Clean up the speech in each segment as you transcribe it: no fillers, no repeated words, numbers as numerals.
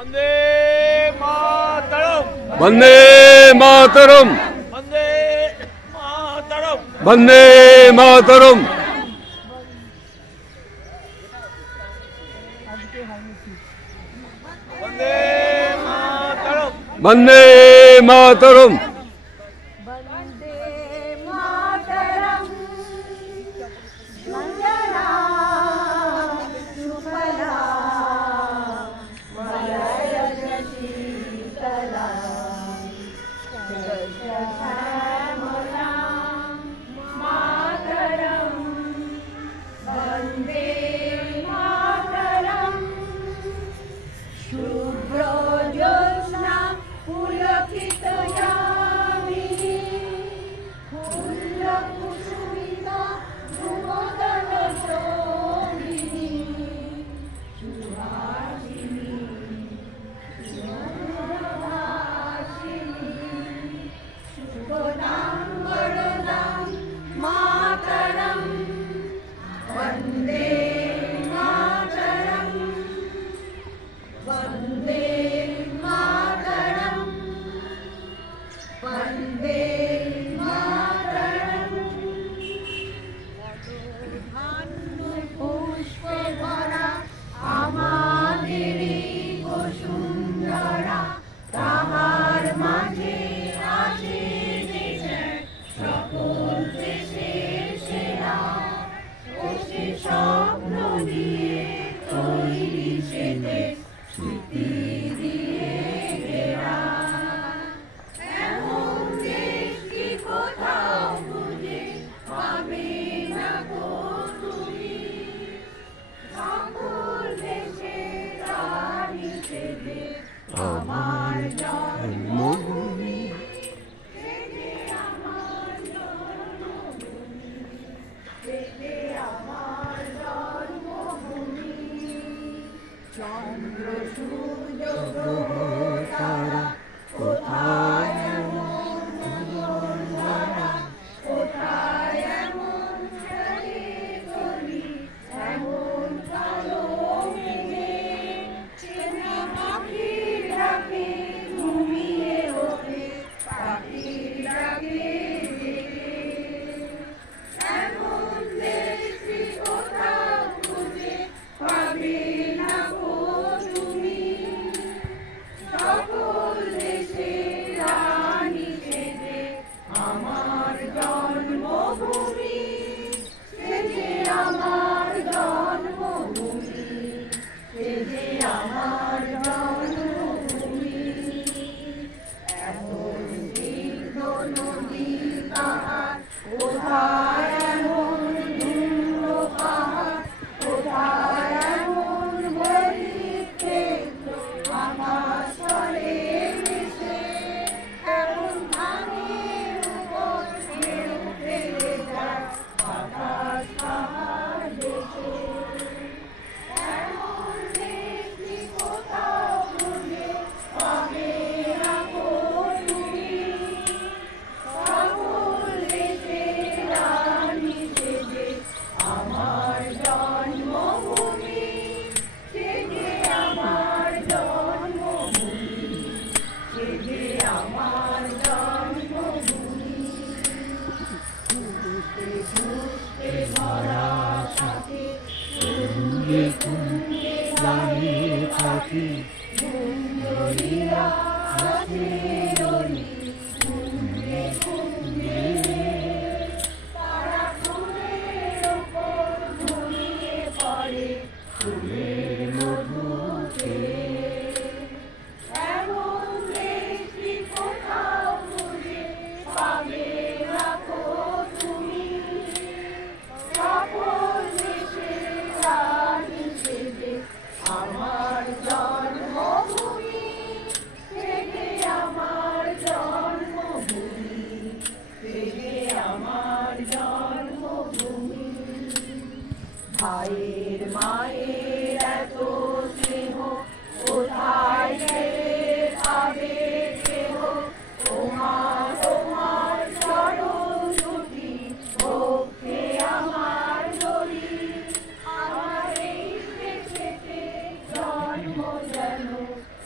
वंदे मातरम वंदे मातरम वंदे मातरम वंदे मातरम वंदे मातरम वंदे मातरम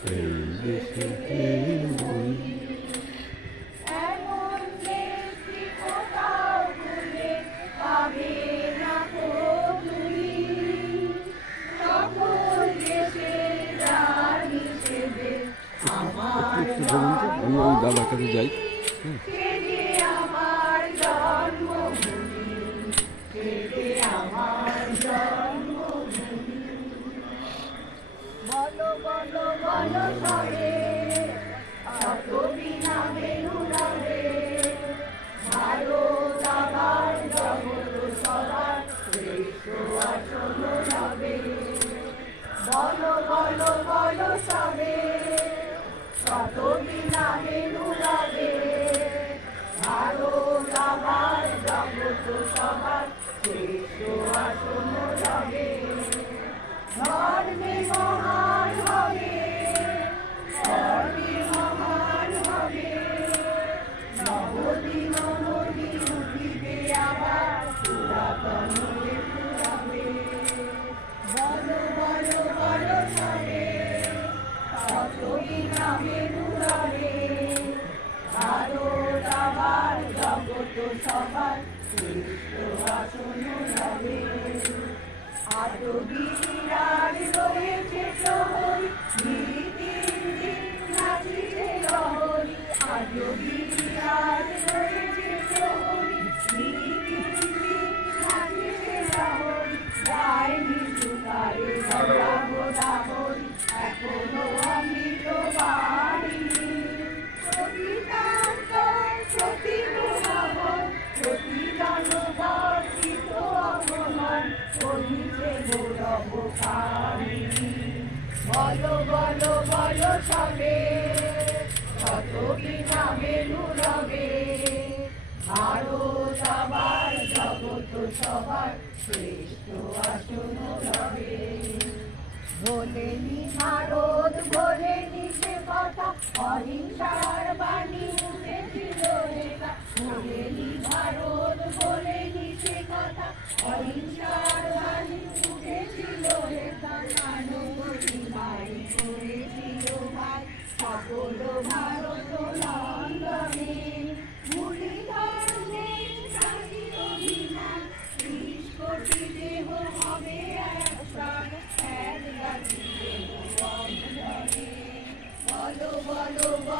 এই দেশে এমন দেশি কোথাও খুঁজে পাবে না কো তুমি, সকল দেশের রানী সেজে আমার আমি ওই দাদার কাছে যাই। সেজে আমার জন্মভূমি, সেজে আমার জন্মভূমি। বলো বলো বলো সবে কত বিনা বেনুরাবে, ভারত আবার জগৎ সবার শ্রেষ্ঠ আসন হবে। বলো বলো বলো সবে কত বিনা বেনুরাবে, ভারত আবার জগৎ সবার শ্রেষ্ঠ আসন হবে। ধর্মে মহান হবে, ধর্মে মহান হবে, নবদিন নদী উঠিবে আবার পুরাতন পুরাবে। বলো বলো বলো সবে কত বিনা বেনুরাবে, ভারত আবার জগৎ সবার শ্রেষ্ঠ আসন হবে। আজও বিরাজ রয়েছে প্রহরী, গিরিগিরি নাচিছে লহরী। আজও বিরাজ রয়েছে প্রহরী, গিরিগিরি নাচিছে লহরী। যায়নি সুতারে গদা গোদাবরী, এখনো অমৃত বাহিনী। প্রতিকান্ত প্রতিভাবন, প্রতিজন বর্ষিত অপমান, করিছে গৌরব কাহিনী। বলো বলো বলো সবে কত বিনা বেনুরাবে, ভারত আবার জগৎ সবার শ্রেষ্ঠ আসন হবে। ভোলেনি ভারত ভোলেনি সে কথা, অহিংসার বাণী উঠেছিল লেখা। ভোলেনি ভারত ভোলেনি সে কথা, অহিংসার বাণী উঠেছিল লেখা। মানবতী ভাই করেছিল ভাই, সকল ভাই